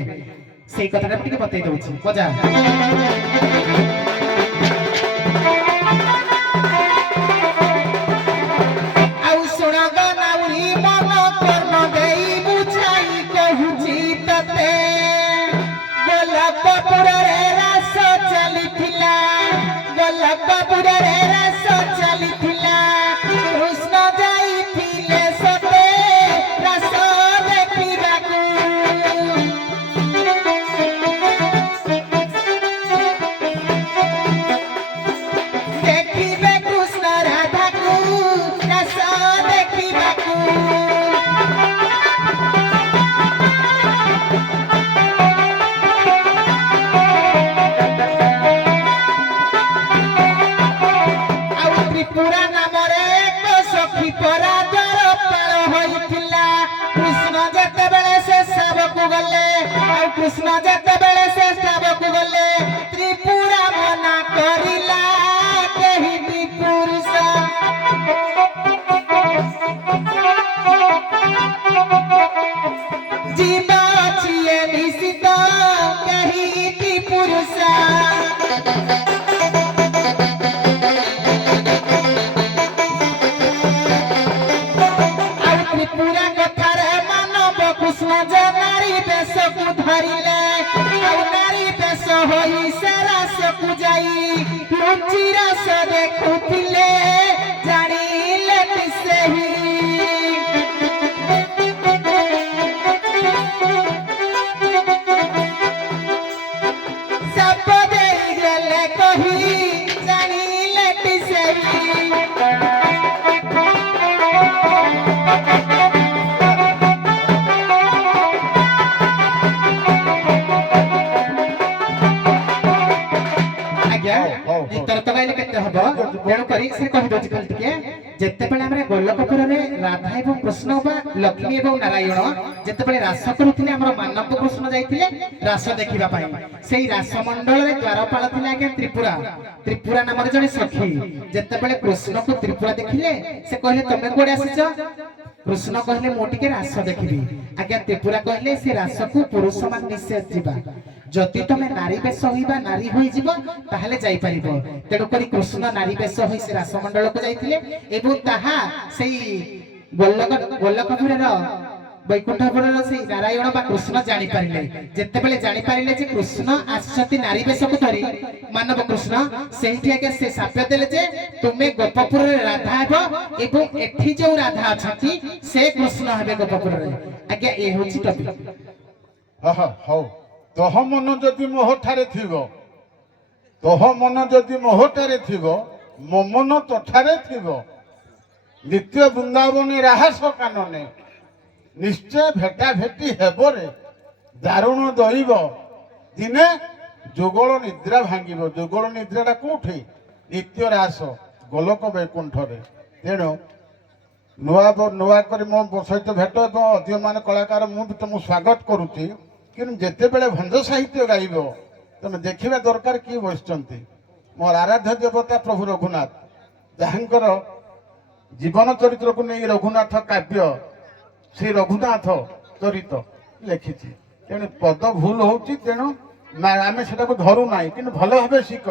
ସେଇ କଥାଟା ଟିକେ ବତେଇ ଦଉଛି ବଜା ଆଉ ଶୁଣ ଗନାଉରି ମନ କର୍ମ ଦେଇ ବୁଝାଇ କହୁଛି ତତେ ଗୋଲାପପୁରରେ ରାସ ଚାଲିଥିଲା ଗୋଲାପପୁରରେ ରାସ ଚାଲିଥିଲା କୃଷ୍ଣ ଯାଇଥିଲେ ସତେ ରାସ ଦେଖିବାକୁ ଦେଖିବେ କୃଷ୍ଣ ରାଧାକୁ ରାସ ଦେଖିବାକୁ ଆଉ ତ୍ରିପୁରା ନାମରେ ଏକ ସଖୀ ପରା ଦ୍ୱାରପାଳ ହୋଇଥିଲା କୃଷ୍ଣ ଯେତେବେଳେ ସେ ସାବକୁ ଗଲେ ଆଉ କୃଷ୍ଣ ଯେତେବେଳେ ସେ ସାବକୁ ଗଲେ ତ୍ରିପୁରା ମନା କରିଲା କେହି ବି ପୁରୁଷ ଯିବା ଅଛି ଏ ନିଶ୍ଚିତ କେହି ବି ପୁରୁଷ ଆଉ ତ୍ରିପୁରା କଥାରେ ମାନବ କୃଷ୍ଣ ଯେ ନାରୀ ବେଶକୁ ଧରିଲେ ଆଉ ନାରୀ ବେଶ ହୋଇ ସେ ରାସକୁ ଯାଇ ଲୁଚି ରାସ ଦେଖୁଥିଲେ ଜାଣିଲେ କି ସେହି ସାପ ଦେଇଦେଲେ କହି ଜାଣିଲେ କି ସେହି ଆଜ୍ଞା ଗୀତର ତ ଗାଇଲେ କେତେ ହବ ତେଣୁ କରି ସେ କହିଦଉଛି ଖାଲି ଟିକେ ଯେତେବେଳେ ଆମର ଗୋଲକପୁରରେ ରାଧା ଏବଂ କୃଷ୍ଣ ବା ଲକ୍ଷ୍ମୀ ଏବଂ ନାରାୟଣ ଯେତେବେଳେ ରାସ କରୁଥିଲେ ଆମର ମାନବ କୃଷ୍ଣ ଯାଇଥିଲେ ରାସ ଦେଖିବା ପାଇଁ ସେଇ ରାସ ମଣ୍ଡଳରେ ଦ୍ୱାରପାଳ ଥିଲେ ଆଜ୍ଞା ତ୍ରିପୁରା ତ୍ରିପୁରା ନାମରେ ଜଣେ ସଖୀ ଯେତେବେଳେ କୃଷ୍ଣକୁ ତ୍ରିପୁରା ଦେଖିଲେ ସେ କହିଲେ ତମେ କୁଆଡେ ଆସିଛ କୃଷ୍ଣ କହିଲେ ମୁଁ ଟିକେ ରାସ ଦେଖିବି ଆଜ୍ଞା ତ୍ରିପୁରା କହିଲେ ସେ ରାସକୁ ପୁରୁଷ ମାନେ ନିଷେଧ ଯିବା ଯଦି ତମେ ନାରୀ ବେଶ ହୋଇବା ନାରୀ ହୋଇଯିବ ତାହେଲେ ଯାଇପାରିବ ତେଣୁକରି କୃଷ୍ଣ ନାରୀ ବେଶ ହୋଇ ସେ ରାସମଣ୍ଡଳକୁ ଯାଇଥିଲେ ଏବଂ ତାହା ସେଇ ଗୋଲକପୁରର ବୈକୁଣ୍ଠପୁରର ସେଇ ନାରାୟଣ ବା କୃଷ୍ଣ ଜାଣିପାରିଲେ ଯେତେବେଳେ ଜାଣିପାରିଲେ ଯେ କୃଷ୍ଣ ଆସିଛନ୍ତି ନାରୀ ବେଶକୁ ଧରି ମାନବ କୃଷ୍ଣ ସେଇଠି ଆଜ୍ଞା ସେ ସାପ୍ୟ ଦେଲେ ଯେ ତୁମେ ଗୋପପୁରରେ ରାଧା ହେବ ଏବଂ ଏଠି ଯୋଉ ରାଧା ଅଛନ୍ତି ସେ କୃଷ୍ଣ ହେବେ ଗୋପପୁରରେ ଆଜ୍ଞା ଏ ହେଉଛି ଟପିକ ହଉ ତୋହ ମନ ଯଦି ମୋହଠାରେ ଥିବ ତୋହ ମନ ଯଦି ମୋହଠାରେ ଥିବ ମୋ ମନ ତୋଠାରେ ଥିବ ନିତ୍ୟ ବୃନ୍ଦାବନେ ରାହାସ କାନନେ ନିଶ୍ଚୟ ଭେଟା ଭେଟି ହେବରେ ଦାରୁଣ ଦଇବ ଦିନେ ଯୁଗଳ ନିଦ୍ରା ଭାଙ୍ଗିବ ଯୁଗଳ ନିଦ୍ରାଟା କୋଉଠି ନିତ୍ୟ ରାସ ଗୋଲକ ବୈକୁଣ୍ଠରେ ତେଣୁ ନୂଆ କରି ମୋ ସହିତ ଭେଟ ଏବଂ ଅଧିକମାନେ କଳାକାର ମୁଁ ବି ତୁମକୁ ସ୍ୱାଗତ କରୁଛି କିନ୍ତୁ ଯେତେବେଳେ ଭଞ୍ଜ ସାହିତ୍ୟ ଗାଇବ ତମେ ଦେଖିବା ଦରକାର କିଏ ବସିଛନ୍ତି ମୋର ଆରାଧ୍ୟ ଦେବତା ପ୍ରଭୁ ରଘୁନାଥ, ଯାହାଙ୍କର ଜୀବନ ଚରିତ୍ରକୁ ନେଇ ରଘୁନାଥ କାବ୍ୟ ଶ୍ରୀ ରଘୁନାଥ ଚରିତ ଲେଖିଛି। ତେଣୁ ପଦ ଭୁଲ ହଉଛି, ତେଣୁ ଆମେ ସେଟାକୁ ଧରୁ ନାହିଁ, କିନ୍ତୁ ଭଲ ଭାବେ ଶିଖ,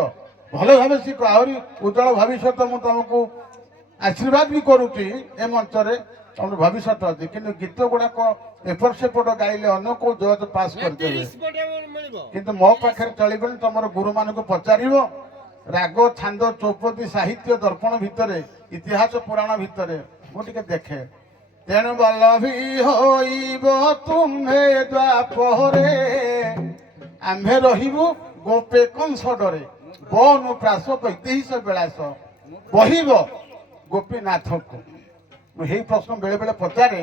ଭଲ ଭାବେ ଶିଖ। ଆହୁରି ଉଜ୍ଜଳ ଭବିଷ୍ୟତ ମୁଁ ତମକୁ ଆଶୀର୍ବାଦ ବି କରୁଛି। ଏ ମଞ୍ଚରେ ତମର ଭବିଷ୍ୟତ ଅଛି, କିନ୍ତୁ ଗୀତ ଗୁଡାକ ଏପଟ ସେପଟ ଗାଇଲେ ଅନ୍ୟ କୋଉ ଜଜ ପାସ୍ କରିଦେବେ, କିନ୍ତୁ ମୋ ପାଖରେ ଚଳିବନି। ତମର ଗୁରୁମାନଙ୍କୁ ପଚାରିବ, ରାଗ ଛାନ୍ଦ ଚୌପଦୀ ସାହିତ୍ୟ ଦର୍ପଣ ଭିତରେ, ଇତିହାସ ପୁରାଣ ଭିତରେ ମୁଁ ଟିକେ ଦେଖେ। ତେଣୁ ବଲ୍ଲଭୀ ହୋଇବ ତୁମ୍ଭେ ଦ୍ୱାପହରେ, ଆମ୍ଭେ ରହିବୁ ଗୋପେ କଂସ ଡରେ, ବନୁ ପ୍ରାସ ବୈଦେହୀଶ ବିଳାସ, ବହିବ ଗୋପୀନାଥକୁ। ମୁଁ ଏହି ପ୍ରଶ୍ନ ବେଳେ ବେଳେ ପଚାରେ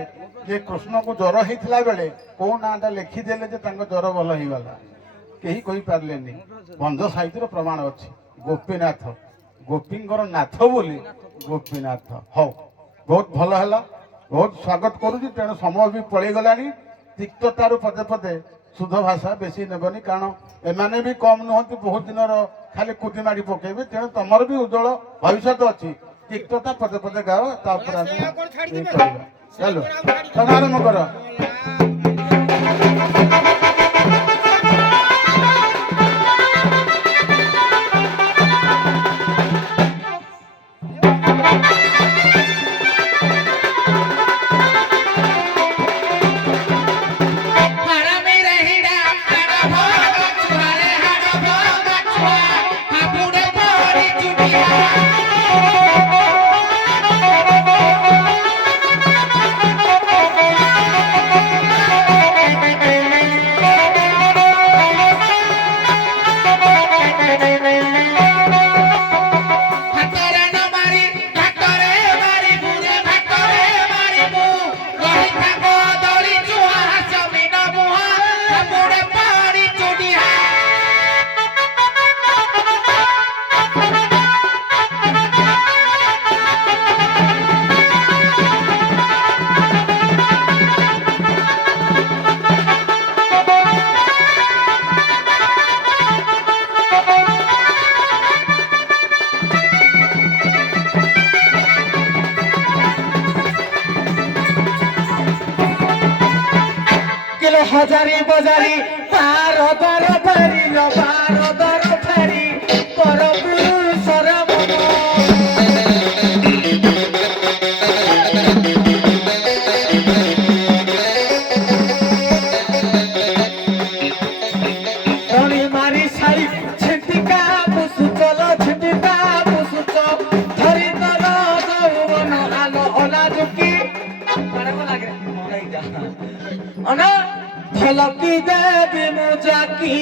ଯେ କୃଷ୍ଣଙ୍କୁ ଜ୍ୱର ହେଇଥିଲା ବେଳେ କୋଉ ନାଁଟା ଲେଖିଦେଲେ ଯେ ତାଙ୍କ ଜ୍ୱର ଭଲ ହେଇଗଲା? କେହି କହିପାରିଲେନି। ବନ୍ଧ ସାହିତ୍ୟର ପ୍ରମାଣ ଅଛି, ଗୋପୀନାଥ, ଗୋପୀଙ୍କର ନାଥ ବୋଲି ଗୋପୀନାଥ। ହଉ, ବହୁତ ଭଲ ହେଲା, ବହୁତ ସ୍ୱାଗତ କରୁଛି। ତେଣୁ ସମୟ ବି ପଳେଇଗଲାଣି। ତିକ୍ତତାରୁ ପଦେ ପଦେ ଶୁଦ୍ଧ ଭାଷା ବେଶୀ ନେବନି, କାରଣ ଏମାନେ ବି କମ୍ ନୁହନ୍ତି, ବହୁତ ଦିନର ଖାଲି କୁଦି ମାଡ଼ି ପକେଇବେ। ତେଣୁ ତମର ବି ଉଜ୍ଜଳ ଭବିଷ୍ୟତ ଅଛି। ତିକ୍ତତା ପଦେ ପଦେ ଗାଅ, ତାପରେ ଆମେ କରିବା। ଚାଲୁ, ତମେ ଆରମ୍ଭ କର। হাজারি বাজারি পার দর ফেরিল, পার দর ফেরি পর পুরুষর মন। রণি মারি সারি ছিটিকা পুষুচল, ছিটিকা পুষুচ ধরি তল যৌবন আলো ওলা ঝুঁকি অনা ঝলকি দেবী মুজাকি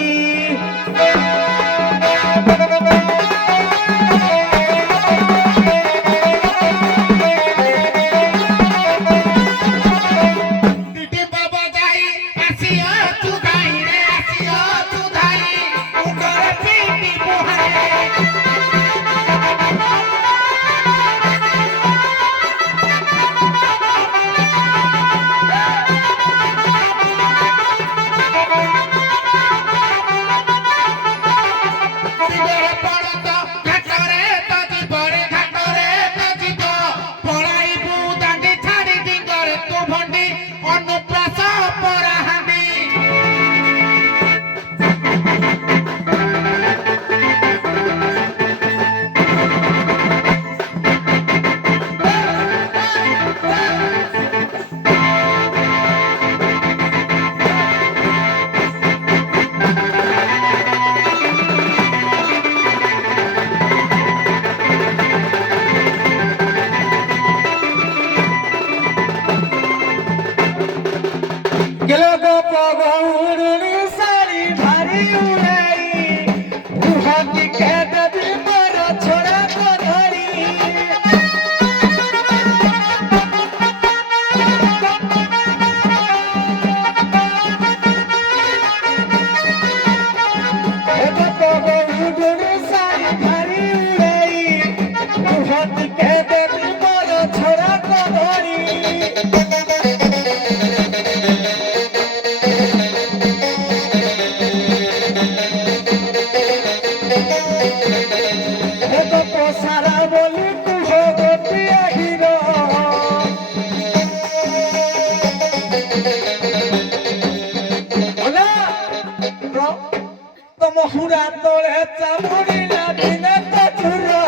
মহুরা তোরে চামড়ি লাগিনে তো চুরা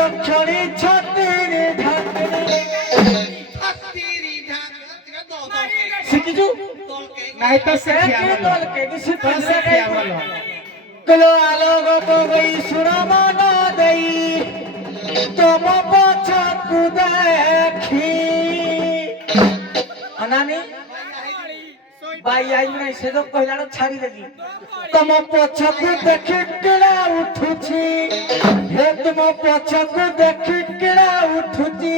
লক্ষণী ছতির শিখিছু নাই তো শিখি কলো আলোক গই সুরমন দেই তম পছকু দেখি অনানি বাই আই নাই সে তো কহিলানো ছাড়ি দেলি তম পছকু দেখি কিলা উঠুছি হে তুম পছকু দেখি কিলা উঠুছি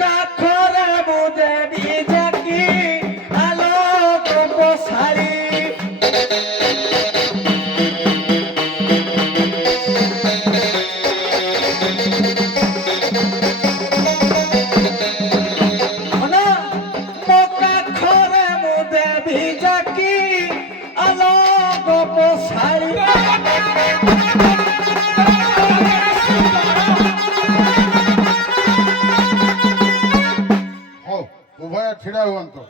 কাখরে মু দেবি যাকি আলোক বসারি ହଉ ଉଭୟ ଛିଡ଼ା ହୁଅନ୍ତୁ।